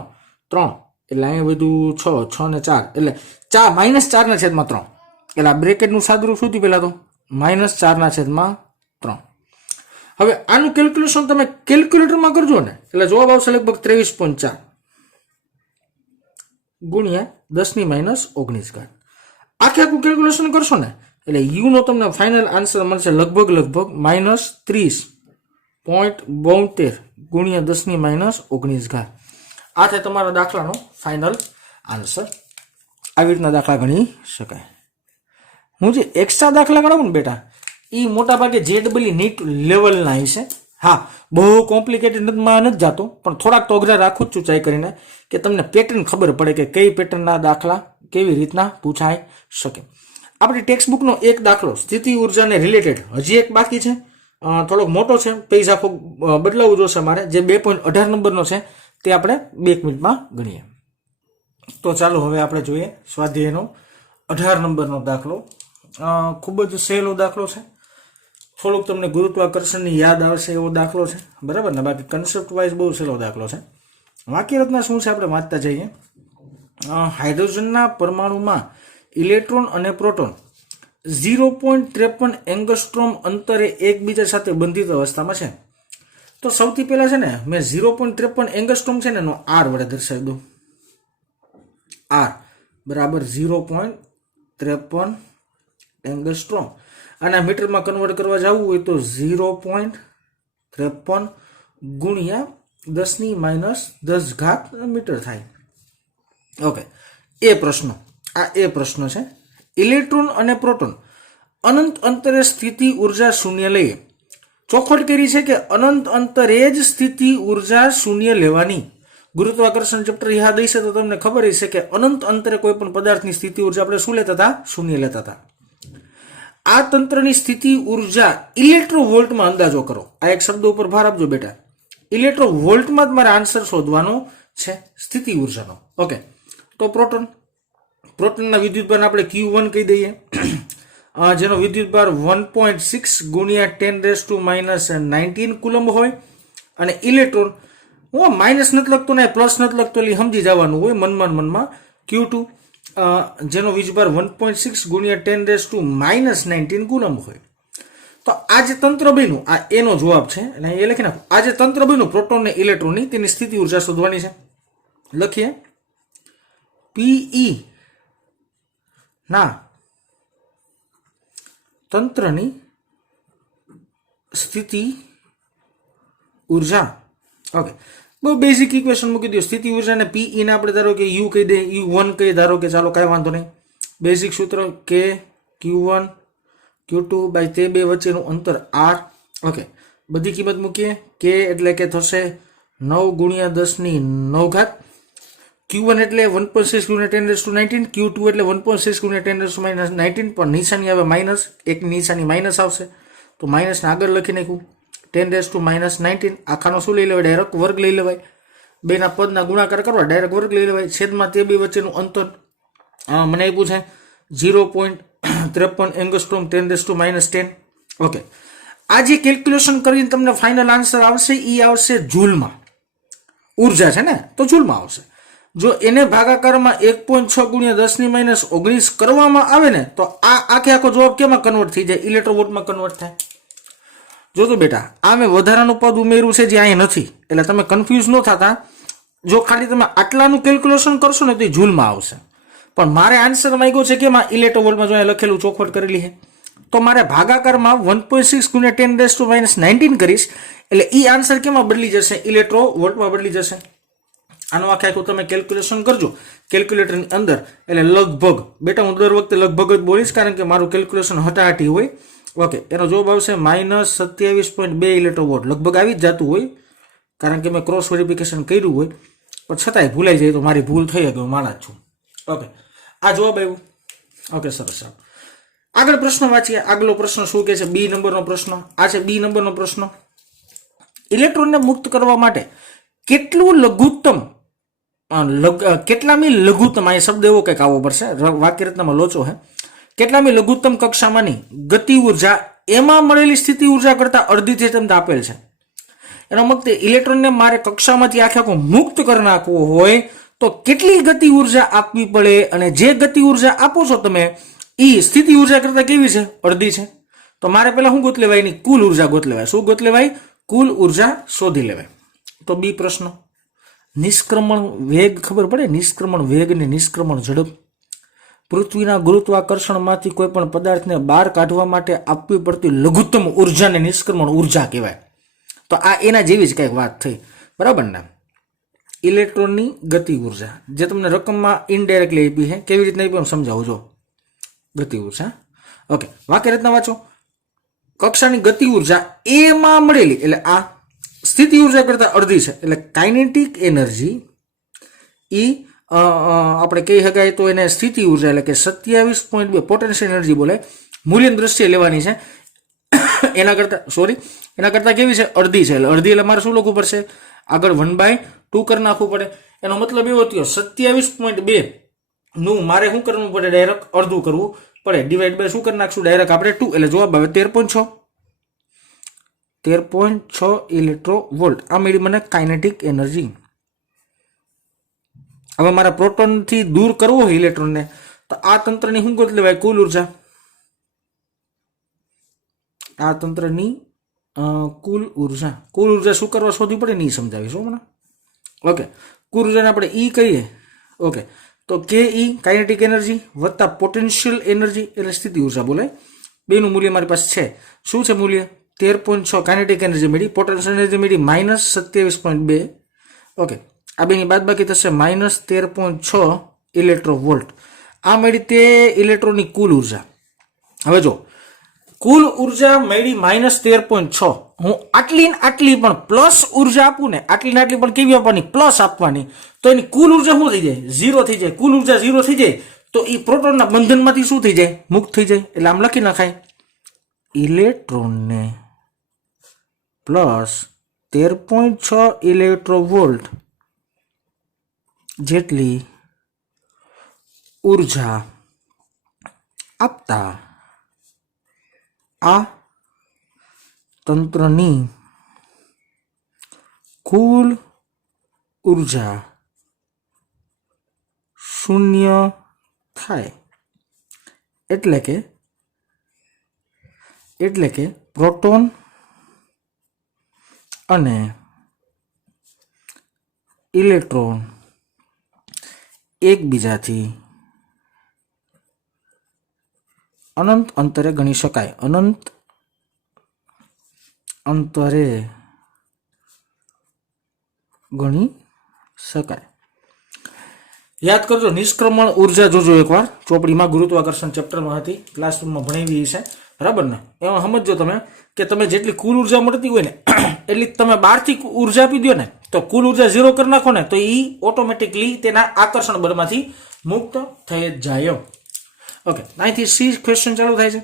એટલે અહીંયા વધ્યું 6 ને 4 એટલે -4/3. એટલે આ બ્રેકેટનું સાદુરૂપ શું થયું? પેલા તો -4/3. હવે આનું કેલ્ક્યુલેશન તમે કેલ્ક્યુલેટરમાં કરજો ને, એટલે જવાબ આવશે લગભગ 23.4 ગુણ્યા 10⁻⁻19. આખું કેલ્ક્યુલેશન કરશો ને એટલે યુ નો તમને ફાઇનલ આન્સર મળશે લગભગ -30.72 ગુણ્યા 10⁻⁻19. આ થાય તમારા દાખલાનો ફાઇનલ આન્સર. આવી રીતના દાખલા ગણી શકાય. હું જે એક્સ્ટ્રા દાખલા ગણાવું ને બેટા, એ મોટા ભાગે JEE નીટ લેવલના હશે. હા, બહુ કોમ્પ્લિકેટેડમાં નથી જતો, પણ થોડાક તો અઘરા રાખું જ છું ચાઈ કરીને, કે તમને પેટર્ન ખબર પડે કે કઈ પેટર્નના દાખલા કેવી રીતના પૂછાઈ શકે. આપણી ટેક્સ્ટ બુકનો એક દાખલો સ્થિતિ ઉર્જાને રિલેટેડ હજી એક બાકી છે, થોડોક મોટો છે, પેજ આખો બદલાવું જોશે મારે. જે 2.18 નંબરનો છે તે આપણે 2 મિનિટમાં ગણીએ. તો ચાલો હવે આપણે જોઈએ સ્વાધ્યાયનો 18 નંબરનો દાખલો. ખૂબ જ સહેલો દાખલો છે, થોડુંક તમને ગુરુત્વાકર્ષણની યાદ આવશે એવો દાખલો છે, બરાબર ને? બાકી કન્સેપ્ટ વાઇઝ બહુ સહેલો દાખલો છે. વાક્ય રચના શું છે આપણે વાંચતા જઈએ. હાઇડ્રોજનના પરમાણુમાં ઇલેક્ટ્રોન અને પ્રોટોન 0.53 એંગસ્ટ્રોમ અંતરે એકબીજા સાથે બંધિત અવસ્થામાં છે. તો સૌથી પહેલા છે ને મેં 0.53 એંગસ્ટ્રોમ છે ને એનો આર વડે દર્શાવી દઉં. આર બરાબર 0.53 એંગસ્ટ્રોમ, અને મીટરમાં કન્વર્ટ કરવા જવું હોય તો 0.53 ગુણ્યા 10⁻10 મીટર થાય. ઓકે, એ પ્રશ્ન છે. ઇલેક્ટ્રોન અને પ્રોટોન અનંત અંતરે સ્થિતિ ઉર્જા શૂન્ય લઈએ. ચોખવટ કરી છે કે અનંત અંતરે જ સ્થિતિ ઉર્જા શૂન્ય લેવાની. ગુરુત્વાકર્ષણ ચેપ્ટર યાદ હશે તો તમને ખબર હશે કે અનંત અંતરે કોઈ પણ પદાર્થની સ્થિતિ ઉર્જા આપણે શું લેતા હતા? શૂન્ય લેતા હતા. આ તંત્રની સ્થિતિ ઉર્જા ઇલેક્ટ્રોવોલ્ટમાં અંદાજો કરો. આ એક શબ્દ ઉપર ભાર આપજો બેટા. ઇલેક્ટ્રોવોલ્ટમાં જ મારે આન્સર શોધવાનો છે સ્થિતિ ઉર્જાનો. ઓકે, તો પ્રોટોનના વિદ્યુતભારને આપણે Q1 કહી દઈએ, જેનો વિદ્યુતભાર 1.6 ગુણ્યા 10⁻19 કુલમ્બ હોય. અને ઇલેક્ટ્રોન, હું માઇનસ નથી લખતો ને પ્લસ નથી લખતો, એટલે સમજી જવાનું હોય મનમાં Q2, જેનો વિદ્યુતભાર 1.6 ગુણ્યા 10⁻19 કુલમ્બ હોય. તો આ જે તંત્ર બન્યું, આ એનો જવાબ છે, અને એ લખી નાખો. આ જે તંત્ર બન્યું પ્રોટોન ને ઇલેક્ટ્રોનની, તેની સ્થિતિ ઉર્જા શોધવાની છે. લખીએ Pe ના તંત્રની સ્થિતિ ઉર્જા. ઓકે, બહુ બેઝિક ઇક્વેશન મૂકી દો. સ્થિતિ ઉર્જાને Pe ને આપણે ધારો કે U કહી દે, U1 કહી ધારો કે, ચાલો કાંઈ વાંધો નહીં. બેઝિક સૂત્ર કે Q1 Q2 બાય તે બે વચ્ચેનું અંતર R. ઓકે, બધી કિંમત મૂકીએ. K એટલે કે થશે 9 ગુણ્યા 10⁹. Q1 એટલે 1.6 ગુણ્યા 10⁻19, Q2 એટલે 1.6 ગુણ્યા 10⁻19, પણ નિશાની આવે માઇનસ, એક નિશાની માઇનસ આવશે તો માઇનસને આગળ લખી નાખ્યું. 10⁻19 આખાનો શું લઈ લેવાય? ડાયરેક્ટ વર્ગ લઈ લેવાય. બેના પદના ગુણાકાર કરવા ડાયરેક્ટ વર્ગ લઈ લેવાય. છેદમાં તે બે વચ્ચેનું અંતર મને આપ્યું છે 0.53 એંગસ્ટ્રોમ 10⁻10. ઓકે, આ જે કેલ્ક્યુલેશન કરીને તમને ફાઇનલ આન્સર આવશે એ આવશે જૂલમાં. ઉર્જા છે ને, તો જૂલમાં આવશે. જો એને ભાગાકારમાં 1.6 ગુણ્યા 10⁻19 કરવામાં આવે ને તો આ આખો જવાબ કેમાં કન્વર્ટ થઈ જાય? ઇલેક્ટ્રોવોલ્ટમાં કન્વર્ટ થાય. જો તો બેટા, આ મેં વધારાનું પદ ઉમેર્યું છે જે અહીંયા નથી, એટલે તમે કન્ફ્યુઝ ન થતા. જો ખાલી તમે આટલાનું કેલ્ક્યુલેશન કરશો ને તો એ જૂલમાં આવશે. પણ મારે આન્સર માંગ્યો છે કે એમાં ઇલેક્ટ્રોવોલ્ટમાં જો અહીંયા લખેલું ચોખવટ કરેલી છે, તો મારે ભાગાકારમાં 1.6 ગુણ્યા 10⁻19 કરીશ, એટલે એ આન્સર કેમાં બદલી જશે? ઇલેક્ટ્રોવોલ્ટમાં બદલી જશે. આનો આખું તમે કેલ્ક્યુલેશન કરજો કેલ્ક્યુલેટરની અંદર, એટલે લગભગ, બેટા હું દર વખતે લગભગ જ બોલીશ કારણ કે મારું કેલ્ક્યુલેશન હટાહટી હોય. ઓકે, એનો જવાબ આવશે -27.2 ઇલેક્ટ્રોવોલ્ટ. લગભગ આવી જ જતું હોય કારણ કે મેં ક્રોસ વેરિફિકેશન કર્યું હોય, પણ છતાંય ભૂલાઈ જાય તો મારી ભૂલ થઈ કે હું માણા જ છું. ઓકે, આ જવાબ આવ્યો. ઓકે, સરસ. આગળ પ્રશ્ન વાંચીએ. આગલો પ્રશ્ન શું કહે છે? બી નંબરનો પ્રશ્ન. આ છે બી નંબરનો પ્રશ્ન. ઇલેક્ટ્રોનને મુક્ત કરવા માટે કેટલું લઘુત્તમ, કેટલામી લઘુત્તમ, આ શબ્દ એવો કંઈક આવવો પડશે, વાક્ય રચનામાં લોચો છે. કેટલામી લઘુત્તમ કક્ષામાંની ગતિ ઉર્જા એમાં મળેલી સ્થિતિ ઉર્જા કરતા અડધીથી તમને આપેલ છે. એનો મતલબ ઇલેક્ટ્રોનને મારે કક્ષામાંથી આખો મુક્ત કરી નાખવો હોય તો કેટલી ગતિ ઉર્જા આપવી પડે, અને જે ગતિ ઉર્જા આપો છો તમે એ સ્થિતિ ઉર્જા કરતા કેવી છે? અડધી છે. તો મારે પહેલા શું ગોત લેવાય? એની કુલ ઉર્જા ગોત લેવાય. શું ગોત લેવાય? કુલ ઉર્જા શોધી લેવાય. તો બી પ્રશ્ન. નિષ્ક્રમણ વેગ ખબર પડે? નિષ્ક્રમણ વેગ ને નિષ્ક્રમણ ઝડપ. પૃથ્વીના ગુરુત્વાકર્ષણમાંથી કોઈ પણ પદાર્થને બહાર કાઢવા માટે આપવી પડતી લઘુત્તમ ઉર્જાને નિષ્ક્રમણ ઉર્જા કહેવાય. તો આ એના જેવી જ કંઈક વાત થઈ, બરાબર ને? ઇલેક્ટ્રોનની ગતિ ઉર્જા જે તમને રકમમાં ઇનડાયરેક્ટલી આપી છે, કેવી રીતના આપી સમજાવું જો. ગતિ ઉર્જા. ઓકે, વાક્ય રચના વાંચો. કક્ષાની ગતિ ઉર્જા એમાં મળેલી, એટલે આ સ્થિતિ ઉર્જા કરતા અડધી છે, એટલે કાઇનેટિક એનર્જી એ આપણે કહી શકાય તો એને સ્થિતિ ઉર્જા એટલે કે 27.2 પોટેન્શિયલ એનર્જી બોલે, મૂલ્યની દ્રષ્ટિએ લેવાની છે. એના કરતા કેવી છે? અડધી છે. એટલે અડધી એટલે મારે શું લખવું પડશે? આગળ 1/2 કરી નાખવું પડે. એનો મતલબ એવો થયો 27.2 નું મારે શું કરવું પડે? ડાયરેક્ટ અડધું કરવું પડે. ડિવાઈડ બાય શું કરી નાખશું? ડાયરેક્ટ આપણે 2, એટલે જવાબ આવે 13.6 ઇલેક્ટ્રોવોલ્ટ. આ મળી મને કાઇનેટિક એનર્જી. હવે મારા પ્રોટોનથી દૂર કરવો હોય ઇલેક્ટ્રોનને, તો આ તંત્રની શું ગોત લેવાય? કુલ ઉર્જા. આ તંત્રની કુલ ઉર્જા શું કરવા શોધવી પડે નહીં સમજાવીશું મને. ઓકે, કુલ ઉર્જાને આપણે ઈ કહીએ. ઓકે, તો કે ઈ કાઇનેટિક એનર્જી વત્તા પોટેન્શિયલ એનર્જી એટલે સ્થિતિ ઉર્જા બોલાય. બેનું મૂલ્ય મારી પાસે છે. શું છે મૂલ્ય? 13.6 કાઇનેટિક એનર્જી મળી, પોટેન્શિયલ એનર્જી મળી -27.2. ઓકે, આ બેની બાદબાકી થશે -13.6 ઇલેક્ટ્રોવોલ્ટ. આ મળી તે ઇલેક્ટ્રોનની કુલ ઉર્જા. હવે જો કુલ ઉર્જા મળી -13.6, હું આટલી પણ પ્લસ ઉર્જા આપું ને, આટલી પણ કેવી આપવાની? પ્લસ આપવાની. તો એની કુલ ઉર્જા શું થઈ જાય? 0 થઈ જાય. કુલ ઉર્જા 0 થઈ જાય તો એ પ્રોટોનના બંધનમાંથી શું થઈ જાય? મુક્ત થઈ જાય. એટલે આમ લખી નખાય, ઇલેક્ટ્રોનને પ્લસ 13.6 ઇલેક્ટ્રોવોલ્ટ જેટલી ઉર્જા આપતા આ તંત્રની કુલ ઉર્જા શૂન્ય થાય. એટલે કે પ્રોટોન અને ઇલેક્ટ્રોન એકબીજાથી અનંત અંતરે ગણી શકાય. અનંત અંતરે ગણી શકાય. યાદ કરજો, નિષ્ક્રમણ ઉર્જા જોજો એકવાર, ચોપડીમાં ગુરુત્વાકર્ષણ ચેપ્ટરમાં હતી, ક્લાસરૂમમાં ભણાવી છે, બરાબર ને? એમાં સમજો તમે કે તમે જેટલી કુલ ઉર્જા મળતી હોય ને એટલી તમે બહારથી ઉર્જા આપી દો ને, તો કુલ ઉર્જા 0 કરી નાખો ને, તો એ ઓટોમેટિકલી તેના આકર્ષણ બળમાંથી મુક્ત થઈ જ જાય. ઓકે, અહીંથી સી ક્વેશ્ચન ચાલુ થાય છે.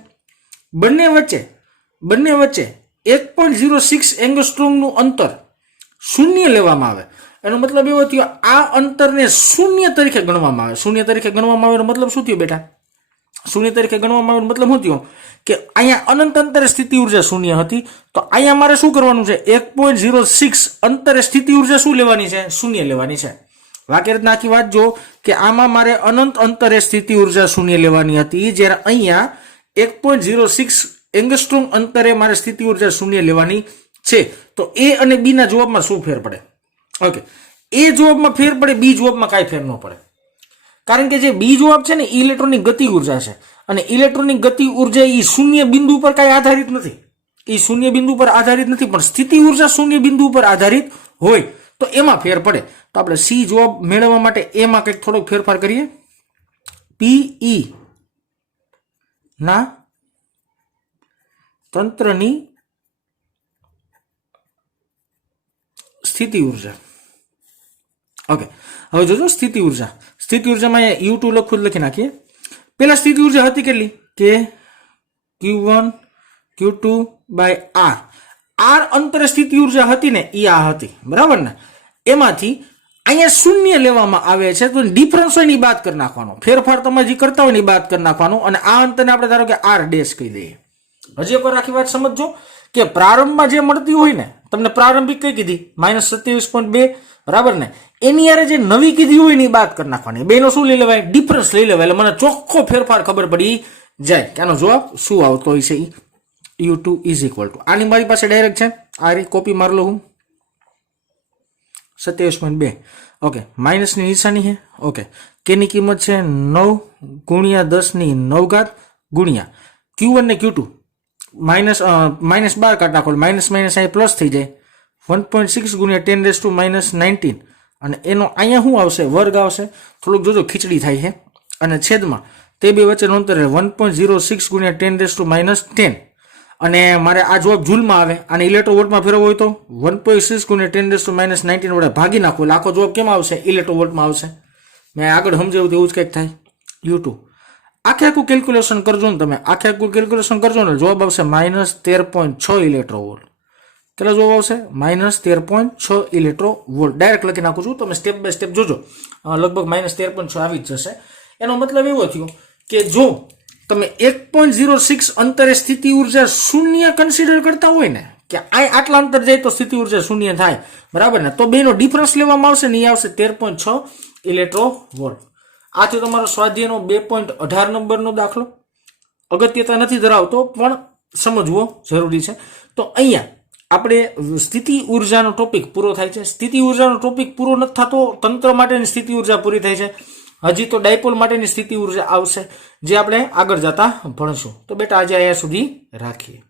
બંને વચ્ચે 1.06 એંગસ્ટ્રોમનું અંતર શૂન્ય લેવામાં આવે. એનો મતલબ એવો થયો, આ અંતરને શૂન્ય તરીકે ગણવામાં આવે. શૂન્ય તરીકે ગણવામાં આવે એનો મતલબ શું થયો બેટા? શૂન્ય તરીકે ગણવામાં આવે મતલબ શું થયો? કે અહીંયા અનંત અંતરે સ્થિતિ ઉર્જા શૂન્ય હતી, તો અહીંયા મારે શું કરવાનું છે? 1.06 અંતરે સ્થિતિ ઉર્જા શું લેવાની છે? શૂન્ય લેવાની છે. વાક્ય રીતના આખી વાત જો, કે આમાં મારે અનંત અંતરે સ્થિતિ ઉર્જા શૂન્ય લેવાની હતી, જ્યારે અહીંયા 1.06 એંગસ્ટ્રોમ અંતરે મારે સ્થિતિ ઉર્જા શૂન્ય લેવાની છે. તો એ અને બી ના જવાબમાં શું ફેર પડે? ઓકે, એ જવાબમાં ફેર પડે, બી જવાબમાં કાંઈ ફેર ન પડે. કારણ કે જે બી જવાબ છે ને, ઇલેક્ટ્રોનની ગતિ ઉર્જા છે, અને ઇલેક્ટ્રોનની ગતિ ઉર્જા એ શૂન્ય બિંદુ પર કાંઈ આધારિત નથી. એ શૂન્ય બિંદુ પર આધારિત નથી, પણ સ્થિતિ ઉર્જા શૂન્ય બિંદુ પર આધારિત હોય તો એમાં ફેર પડે. તો આપણે સી જવાબ મેળવવા માટે એમાં કંઈક થોડોક ફેરફાર કરીએ. પીઈ ના તંત્રની સ્થિતિ ઉર્જા. ઓકે, હવે જોજો સ્થિતિ ઉર્જામાં U2 લખી નાખીએ. પેલા સ્થિતિ ઉર્જા હતી કેટલી? કે Q1 Q2 બાય R અંતરે સ્થિતિ ઉર્જા હતી ને, એ આ હતી, બરાબર ને? એમાંથી અહીંયા શૂન્ય લેવામાં આવે છે, તો ડિફરન્સ હોય ની બાદ કરી નાખવાનો, ફેરફાર તમે જે કરતા હોય ની બાદ કરી નાખવાનો, અને આ અંતરને આપણે ધારો કે R ડેશ કહી દઈએ. હજી એકવાર આખી વાત સમજો કે પ્રારંભમાં જે મળતી હોય ને, તમને પ્રારંભિક કઈ કીધી? -27.2, બરાબર ને? એની યારે જે નવી કીધી હોય ની બાદ કરી નાખવાની. બેનો શું લઈ લેવાય? ડિફરન્સ લઈ લેવાય. એટલે મને ચોખ્ખો ફેરફાર ખબર પડી જાય કે આનો જવાબ શું આવતો હોય છે. U2 ઇઝ ઇક્વલ ટુ, આની મારી પાસે ડાયરેક્ટ છે, આ રીતે કોપી માર લો હું, 27.2. ઓકે, માઇનસની નિશાની છે. ઓકે, કેની કિંમત છે 9 ગુણ્યા 10⁹ ગુણ્યા Q1 ને Q2 -12 કાઢ નાખો, માઇનસ અહીં પ્લસ થઈ જાય, 1.6 ગુણ્યા 10⁻⁹ અને એનો અહીંયા શું આવશે? વર્ગ આવશે. થોડુંક જોજો ખીચડી થાય છે. અને છેદમાં તે બે વચ્ચેનું અંતર 1.06 ગુણ્યા 10⁻⁰. અને મારે આ જવાબ જૂલમાં આવે, અને ઇલેક્ટ્રોવોલ્ટમાં ફેરવવો હોય તો 1.6 ગુણ્યા 10⁻⁹ વડે ભાગી નાખો, એટલે આખો જવાબ કેમ આવશે? ઇલેક્ટ્રોવોલ્ટમાં આવશે. મેં આગળ સમજાવ્યું એવું જ કંઈક થાય. U2 આખું કેલ્ક્યુલેશન કરજો ને તમે, આખું કેલ્ક્યુલેશન કરજો ને, જવાબ આવશે -13.6 ઇલેક્ટ્રોવોલ્ટ. કેટલો જવાબ આવશે? -13.6 ઇલેક્ટ્રોવોલ્ટ. ડાયરેક્ટ લખી નાખું છું, તમે સ્ટેપ બાય સ્ટેપ જોજો, લગભગ -13.6 આવી જ જશે. એનો મતલબ એવો થયો કે જો તમે 1.06 અંતરે સ્થિતિ ઉર્જા શૂન્ય કન્સિડર કરતા હોય ને, કે આટલા અંતર જાય તો સ્થિતિ ઉર્જા શૂન્ય થાય, બરાબર ને? તો બેનો ડિફરન્સ લેવામાં આવશે ને, એ આવશે 13.6 ઇલેક્ટ્રોવોલ્ટ. આ તો તમારો સ્વાધ્યાયનો 2.18 નંબરનો દાખલો. અગત્યતા નથી ધરાવતો પણ સમજવો જરૂરી છે. તો અહીંયા આપણે સ્થિતિ ઉર્જાનો ટોપિક પૂરો થાય છે. સ્થિતિ ઉર્જાનો ટોપિક પૂરો નથી થતો, તંત્ર માટેની સ્થિતિ ઉર્જા પૂરી થાય છે. હજી તો ડાયપોલ માટેની સ્થિતિ ઉર્જા આવશે, જે આપણે આગળ જતા ભણશું. તો બેટા આજે અહીંયા સુધી રાખીએ.